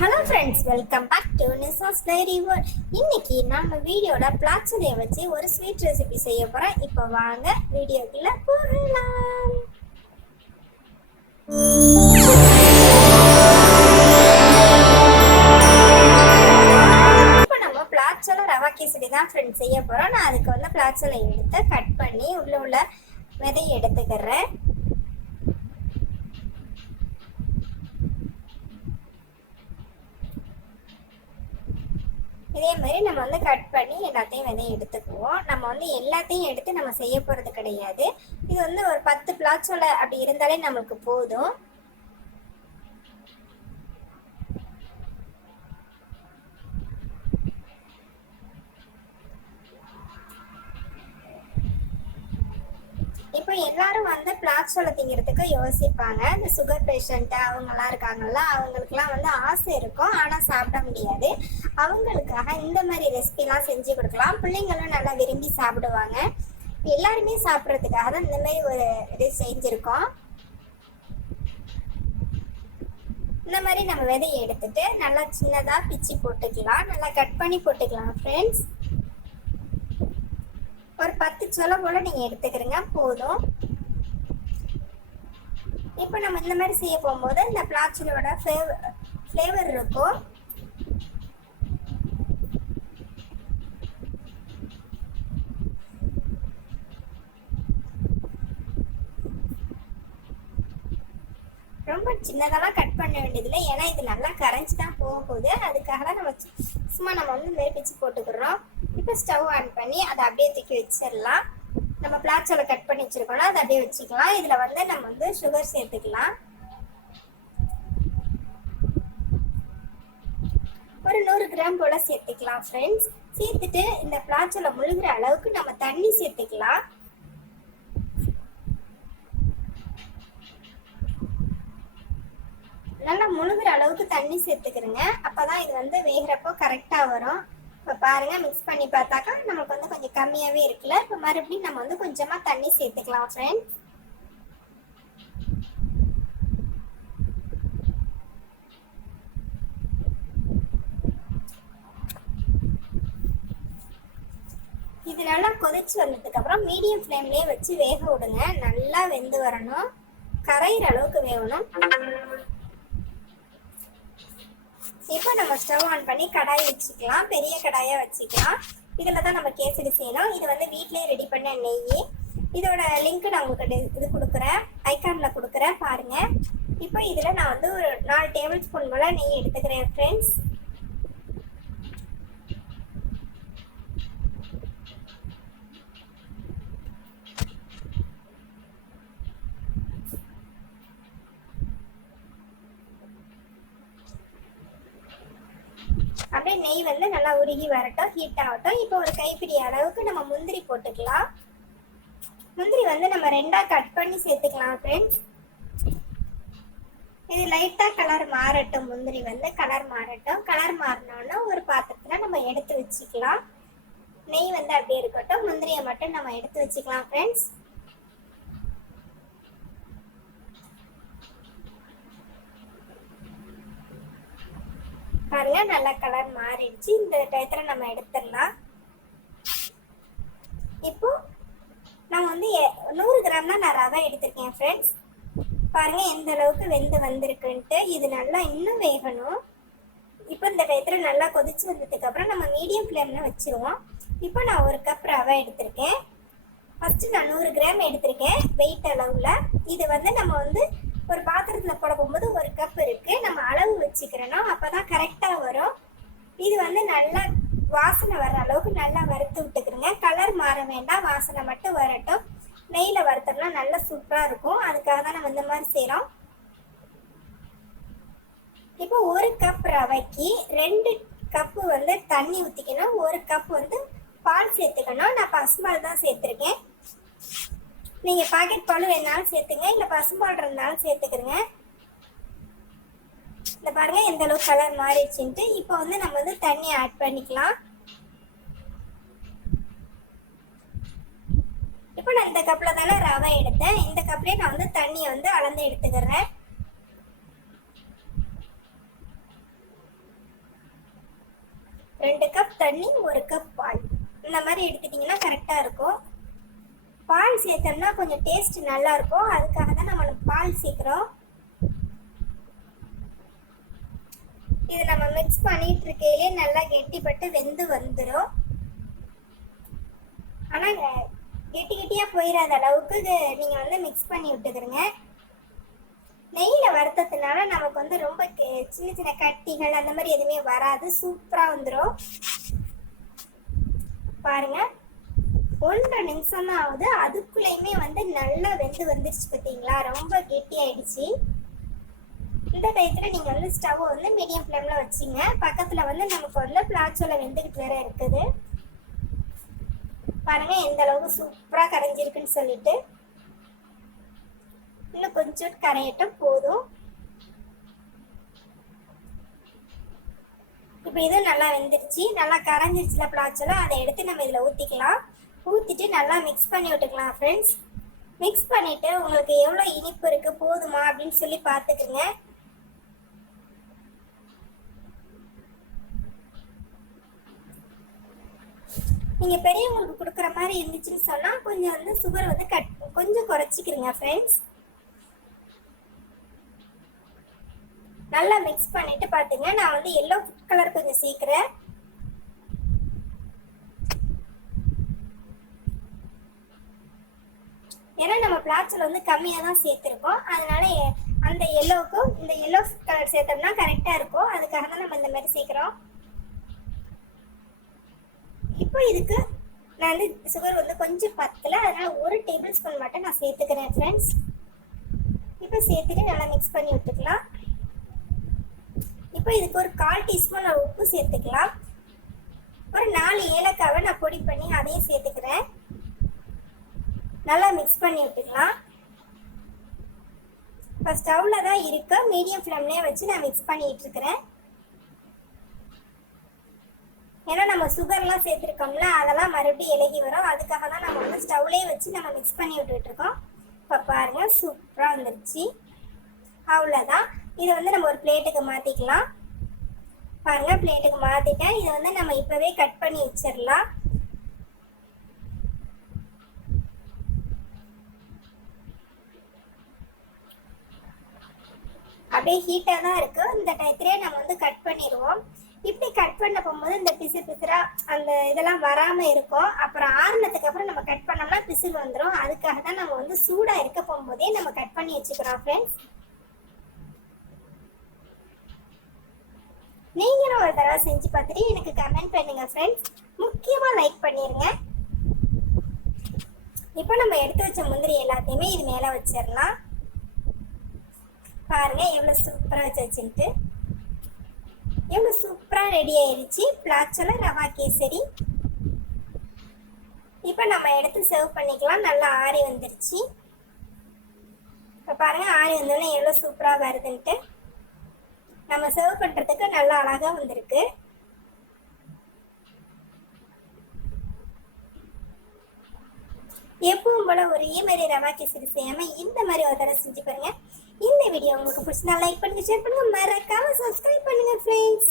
Hello friends, welcome back to Nisha's diary world. இன்னைக்கு நம்ம வீடியோட பிளாச்சலையை வச்சு ஒரு ஸ்வீட் ரெசிபி செய்ய போகிறோம். இப்போ வாங்க வீடியோக்குள்ள போகலாம். இப்போ நம்ம பிளாச்சலை ரவா கேசரி தான் ஃப்ரெண்ட்ஸ் செய்ய போகிறோம். நான் அதுக்கு வந்து பிளாச்சலை எடுத்து கட் பண்ணி உள்ள விதையை எடுத்துக்கிறேன். இதே மாதிரி நம்ம வந்து கட் பண்ணி எல்லாத்தையும் விதையை எடுத்துக்குவோம். நம்ம வந்து எல்லாத்தையும் எடுத்து நம்ம செய்ய போகிறது கிடையாது. இது வந்து ஒரு 10 பிளாச்சோலை அப்படி இருந்தாலே நம்மளுக்கு போதும். இப்போ எல்லாரும் வந்து பிளாச்சோலை திங்கிறதுக்கு யோசிப்பாங்க. இந்த சுகர் பேஷண்ட்டு அவங்கெல்லாம் இருக்காங்கல்ல, அவங்களுக்குலாம் வந்து ஆசை இருக்கும், ஆனால் சாப்பிட முடியாது. அவங்களுக்காக இந்த மாதிரி ரெசிபிலாம் செஞ்சு கொடுக்கலாம். பிள்ளைங்களும் நல்லா விரும்பி சாப்பிடுவாங்க. எல்லாருமே சாப்பிட்றதுக்காக தான் இந்த மாதிரி ஒரு டிஷ் செஞ்சுருக்கோம். இந்த மாதிரி நம்ம விதையை எடுத்துட்டு நல்லா சின்னதாக பிச்சு போட்டுக்கலாம், நல்லா கட் பண்ணி போட்டுக்கலாம் ஃப்ரெண்ட்ஸ். ஒரு 10 சொலை போல் நீங்கள் எடுத்துக்கிறீங்க போதும். இப்போ நம்ம இந்த மாதிரி செய்ய போகும்போது இந்த பிளாச்சலோட ஃப்ளேவர் இருக்கும். ரொம்ப சின்னதெல்லாம் கட் பண்ண வேண்டியதில்லை, ஏன்னா இது நல்லா கரைஞ்சி தான் போக போகுது. அதுக்காக தான் நம்ம வந்து இந்த மாதிரி பிச்சு போட்டுக்கிறோம். இப்போ ஸ்டவ் ஆன் பண்ணி அதை அப்படியே தூக்கி வச்சிடலாம். நம்ம பிளாச்சோலை கட் பண்ணி வச்சிருக்கோம்னா அதை அப்படியே வச்சுக்கலாம். இதில் வந்து நம்ம வந்து சுகர் சேர்த்துக்கலாம். ஒரு 100 கிராம் போல் சேர்த்துக்கலாம் ஃப்ரெண்ட்ஸ். சேர்த்துட்டு இந்த பிளாச்சோலை முழுகிற அளவுக்கு நம்ம தண்ணி சேர்த்துக்கலாம். நல்லா முழுகிற அளவுக்கு தண்ணி சேர்த்துக்கிறேங்க. அப்போதான் இது வந்து வேகிறப்போ கரெக்டாக வரும். இப்போ பாருங்கள், மிக்ஸ் பண்ணி பார்த்தாக்கா நமக்கு வந்து கொஞ்சம் கம்மியாகவே இருக்குல்ல. இப்போ மறுபடியும் நம்ம வந்து கொஞ்சமாக தண்ணி சேர்த்துக்கலாம் ஃப்ரெண்ட்ஸ். இது நல்லா கொதிச்சு வந்ததுக்கப்புறம் மீடியம் ஃப்ளேம்லேயே வச்சு வேக விடுங்க. நல்லா வெந்து வரணும், கரையிற அளவுக்கு வேகணும். இப்போ நம்ம ஸ்டவ் ஆன் பண்ணி கடாய் வச்சுக்கலாம். பெரிய கடாயாக வச்சுக்கலாம். இதில் தான் நம்ம கேசரி செய்யணும். இது வந்து வீட்டிலே ரெடி பண்ண நெய். இதோட லிங்க் நான் உங்களுக்கு இது கொடுக்குறேன், ஐக்கானில் கொடுக்குறேன் பாருங்கள். இப்போ இதில் நான் வந்து ஒரு 4 டேபிள் ஸ்பூன் போல் நெய் எடுத்துக்கிறேன் ஃப்ரெண்ட்ஸ். அப்படியே நெய் வந்து நல்லா உருகி வரட்டும், ஹீட் ஆகட்டும். இப்போ ஒரு கைப்பிடி அளவுக்கு நம்ம முந்திரி போட்டுக்கலாம். முந்திரி வந்து நம்ம 2ஆ கட் பண்ணி சேர்த்துக்கலாம் ஃப்ரெண்ட்ஸ். இது லைட்டாக கலர் மாறட்டும். முந்திரி வந்து கலர் மாறட்டும். கலர் மாறினோன்னா ஒரு பாத்திரத்தில் நம்ம எடுத்து வச்சுக்கலாம். நெய் வந்து அப்படியே இருக்கட்டும், முந்திரியை மட்டும் நம்ம எடுத்து வச்சுக்கலாம் ஃப்ரெண்ட்ஸ். பாருங்க, நல்லா கலர் மாறிடுச்சு. இந்த டயத்துல நம்ம எடுத்துடலாம். இப்போ நான் வந்து 100 கிராம் தான் நான் ரவை எடுத்திருக்கேன் ஃப்ரெண்ட்ஸ். பாருங்க எந்த அளவுக்கு வெந்து வந்திருக்குன்ட்டு. இது நல்லா இன்னும் வேகணும். இப்போ இந்த டயத்துல நல்லா கொதிச்சு வந்ததுக்கு அப்புறம் நம்ம மீடியம் ஃப்ளேம்ல வச்சிருவோம். இப்போ நான் 1 கப் ரவை எடுத்திருக்கேன். ஃபர்ஸ்ட் நான் 100 கிராம் எடுத்திருக்கேன் வெயிட் அளவுல. இது வந்து நம்ம வந்து ஒரு பாத்திரத்தில் போட போகும்போது 1 கப் இருக்கு, நம்ம அளவு வச்சுக்கிறணும். அப்போதான் கரெக்டாக வரும். இது வந்து நல்லா வாசனை வர்ற அளவுக்கு நல்லா வறுத்து விட்டுக்கிறோங்க. கலர் மாற வேண்டாம், வாசனை மட்டும் வரட்டும். நெய்யில் வறுத்தோம்னா நல்லா சூப்பராக இருக்கும். அதுக்காக தான் நம்ம இந்த மாதிரி செய்கிறோம். இப்போ 1 கப் ரவைக்கு 2 கப்பு வந்து தண்ணி ஊற்றிக்கணும். 1 கப் வந்து பால் சேர்த்துக்கணும். நான் பசும்பால் தான் சேர்த்துருக்கேன். நீங்கள் பாக்கெட் பால் வேணாலும் சேர்த்துங்க, இல்லை பசும்பால் இருந்தாலும் சேர்த்துக்கிறங்க. இந்த பாருங்க எந்த அளவுக்கு கலர் மாறிடுச்சுன்ட்டு. இப்போ வந்து நம்ம வந்து தண்ணி ஆட் பண்ணிக்கலாம். இப்போ நான் இந்த கப்பில் தானே ரவை எடுத்தேன், இந்த கப்லேயே நான் வந்து தண்ணியை வந்து அளந்து எடுத்துக்கிறேன். 2 கப் தண்ணி 1 கப் பால் இந்த மாதிரி எடுத்துட்டிங்கன்னா கரெக்டாக இருக்கும். பால் சேர்த்தோம்னா கொஞ்சம் டேஸ்ட் நல்லா இருக்கும், அதுக்காக தான் நம்ம பால் சேர்க்குறோம். இது நம்ம மிக்ஸ் பண்ணிட்டு இருக்கையிலே நல்லா கெட்டிப்பட்டு வெந்து வந்துடும். ஆனால் கெட்டியாக போயிடாத அளவுக்கு நீங்கள் வந்து மிக்ஸ் பண்ணி விட்டுக்கிறங்க. நெய்யில் வறுத்ததுனால நமக்கு வந்து ரொம்ப சின்ன சின்ன கட்டிகள் அந்த மாதிரி எதுவுமே வராது, சூப்பராக வந்துடும். பாருங்க, 1.5 நிமிஷம் தான் ஆகுது, அதுக்குள்ளேயுமே வந்து நல்லா வெந்து வந்துருச்சு. பார்த்தீங்களா, ரொம்ப கெட்டியாயிடுச்சு. இந்த டயத்தில் நீங்கள் வந்து ஸ்டவ் வந்து மீடியம் ஃப்ளேமில் வச்சிங்க. பக்கத்தில் வந்து நமக்கு வந்து பிளாச்சோல வெந்துக்கிட்டு வேற இருக்குது. பாருங்கள் எந்த அளவுக்கு சூப்பராக கரைஞ்சிருக்குன்னு சொல்லிட்டு. இன்னும் கொஞ்சம் கரையட்டும் போதும். இப்போ இது நல்லா வெந்துருச்சு, நல்லா கரைஞ்சிருச்சுல பிளாச்சோல. அதை எடுத்து நம்ம இதில் ஊற்றிக்கலாம். ஊற்றிட்டு நல்லா மிக்ஸ் பண்ணி விட்டுக்கலாம் ஃப்ரெண்ட்ஸ். மிக்ஸ் பண்ணிவிட்டு உங்களுக்கு எவ்வளோ இனிப்பு இருக்குது போதுமா அப்படின்னு சொல்லி பார்த்துக்குங்க. நீங்கள் பெரியவங்களுக்கு கொடுக்குற மாதிரி இருந்துச்சுன்னு சொன்னால் கொஞ்சம் வந்து சுகர் வந்து கொஞ்சம் குறைச்சிக்கிறங்க ஃப்ரெண்ட்ஸ். நல்லா மிக்ஸ் பண்ணிட்டு பார்த்துங்க. நான் வந்து எல்லோ ஃபுட் கலர் கொஞ்சம் சேர்க்குறேன். ஏன்னா நம்ம பிளாச்சல் வந்து கம்மியாக தான் சேர்த்துருக்கோம், அதனால அந்த எல்லோவுக்கும் இந்த எல்லோ ஃபுட் கலர் சேர்த்தோம்னா கரெக்டாக இருக்கும். அதுக்காக தான் நம்ம இந்த மாதிரி சேர்க்குறோம். இப்போ இதுக்கு நான் வந்து சுகர் வந்து கொஞ்சம் பத்தலை, அதனால் 1 டேபிள் ஸ்பூன் மட்டும் நான் சேர்த்துக்கிறேன் ஃப்ரெண்ட்ஸ். இப்போ சேர்த்துட்டு நல்லா மிக்ஸ் பண்ணி விட்டுக்கலாம். இப்போ இதுக்கு ஒரு 1/4 டீஸ்பூன் உப்பு சேர்த்துக்கலாம். ஒரு 4 ஏலக்காவை நான் பொடி பண்ணி அதையும் சேர்த்துக்கிறேன். நல்லா மிக்ஸ் பண்ணி விட்டுக்கலாம். இப்போ ஸ்டவ்வில் தான் இருக்கு, மீடியம் ஃப்ளேம்லேயே வச்சு நான் மிக்ஸ் பண்ணிட்டு இருக்கிறேன். ஏன்னா நம்ம சுகர்லாம் சேர்த்துருக்கோம்ல, அதெல்லாம் மறுபடியும் இலகி வரும், அதுக்காக தான் நம்ம வந்து ஸ்டவ்லேயே வச்சு நம்ம மிக்ஸ் பண்ணி விட்டுருக்கோம். இப்போ பாருங்கள் சூப்பராக வந்துருச்சு. அவ்வளோதான். இதை வந்து நம்ம ஒரு பிளேட்டுக்கு மாற்றிக்கலாம். பாருங்கள் பிளேட்டுக்கு மாற்றிட்டேன். இதை வந்து நம்ம இப்போவே கட் பண்ணி வச்சிடலாம். அப்படியே ஹீட்டாக தான் இருக்குது. இந்த டயத்திலே நம்ம வந்து கட் பண்ணிடுவோம். இப்படி கட் பண்ண போகும்போது இந்த பிசுரா அந்த இதெல்லாம் வராமல் இருக்கும். அப்புறம் ஆறுனதுக்கு அப்புறம் நம்ம கட் பண்ணோம்னா பிசுறு வந்துடும். அதுக்காக தான் நம்ம வந்து சூடாக இருக்க போகும்போதே நம்ம கட் பண்ணி வச்சுக்கிறோம் ஃப்ரெண்ட்ஸ். நீங்களும் ஒரு தடவை செஞ்சு பார்த்துட்டு எனக்கு கமெண்ட் பண்ணுங்க ஃப்ரெண்ட்ஸ். முக்கியமாக லைக் பண்ணிடுங்க. இப்போ நம்ம எடுத்து வச்ச முந்திரி எல்லாத்தையுமே இது மேலே வச்சிடலாம். பாருங்க எவ்வளோ சூப்பராக வச்சுட்டு எவ்வளோ சூப்பராக ரெடி ஆயிடுச்சு பிளாச்சோல ரவா கேசரி. இப்போ நம்ம எடுத்து சர்வ் பண்ணிக்கலாம். நல்லா ஆறி வந்துருச்சு. இப்போ பாருங்கள் ஆறி வந்தோடனே எவ்வளோ சூப்பராக வருதுன்ட்டு. நம்ம சர்வ் பண்ணுறதுக்கு நல்லா அழகாக வந்திருக்கு. எப்பவும் போல ஒரே மாதிரி ரவா கேசரி செய்யாமல் இந்த மாதிரி ஒரு தடவை செஞ்சு பாருங்க. இந்த வீடியோ உங்களுக்கு பிடிச்சிருந்தா லைக் பண்ணுங்க, ஷேர் பண்ணுங்க, மறக்காம சப்ஸ்கிரைப் பண்ணுங்க ஃப்ரெண்ட்ஸ்.